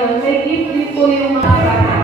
ngayon, may gift din po yung mga bata.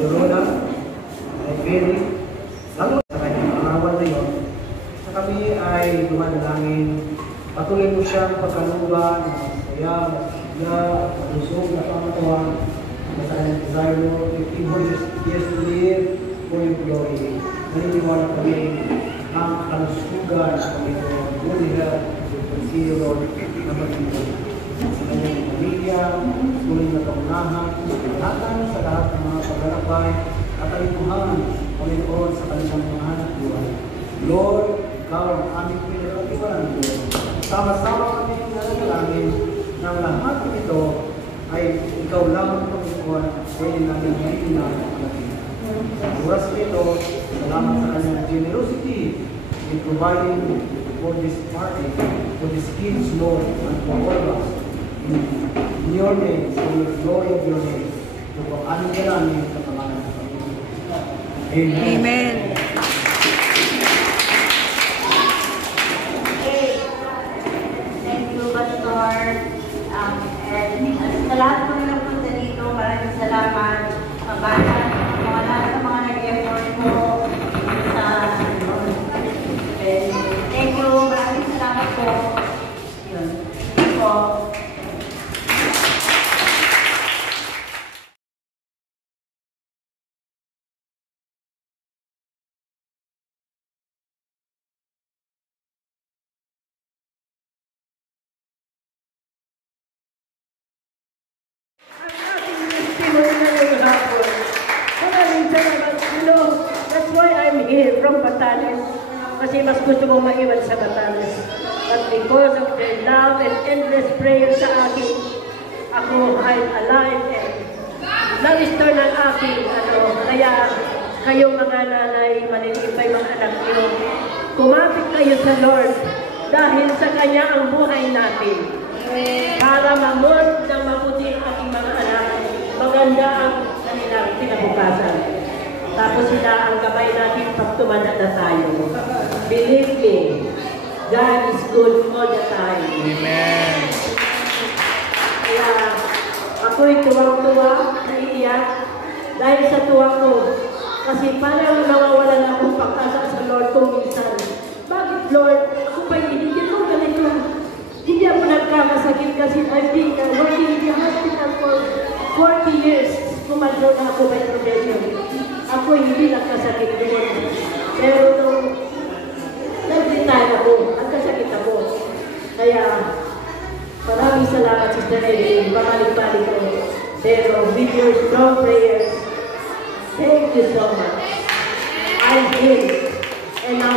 Lorona, ay very lalo sa kanyang arawan na yun. Sa kami ay dumadalangin, patuloy mo siyang pagkaluba, masaya, masigla, malusog, na pangatawa, na sa kanyang desire mo, if he years to live for your glory. Naniniwala kami ang kalusugan sa Panginoon, good health, good zero, na magiging sa kanyang pamilya, tuloy na kaunahan, lahat sa lahat ng mga paglalakbay at kalikuhan, Panginoon, sa kanilang mga anak buhay. Lord, Ikaw ang aming pinag-iwanan mo. Sama-sama kami ng nalalangin ng lahat ng ito ay Ikaw lamang, Panginoon, pwede namin ngayon na pangalatin. Sa oras nito, salamat sa kanyang generosity in providing for this party, for these kids, Lord, and for all of us. In your name, for the glory of your name, ito po aming dalangin sa pangalan ng Panginoon. Amen. Amen. Thank you, Pastor. Sa lahat po na nagpunta dito, maraming salamat. Lahat sa mga nag-effort po sa thank you, maraming salamat po. Yun. Po. That's why I'm here from Batanes. Kasi mas gusto ko maiwan sa Batanes. But because of their love and endless prayer sa akin, ako ay alive and na-restore ng aking kaya kayo mga nanay, manilipay mga anak niyo, kumapit kayo sa Lord dahil sa Kanya ang buhay natin. Para mamod ng mabuti ang aking mga anak, maganda ang kanilang kinabukasan. Tapos sila ang gabay natin pag tumanda na tayo. Believe me, God is good all the time. Amen. Kaya ako'y tuwang-tuwa, naiiyak, dahil sa tuwa ko. Kasi parang nawawalan akong pag-asa sa Lord kung minsan. Bakit Lord? Ako pa hindi ko ganito. Hindi ako nagkakasakit kasi I've been working in the hospital for 40 years. Kumadro na ako by profession. Ako hindi nagkasakit doon. Pero nung nag-retire ako, nagkasakit ako. Kaya maraming salamat si Terry. Pamalik-balik ko. Pero with your strong prayers, thank you so much. I'm healed. And now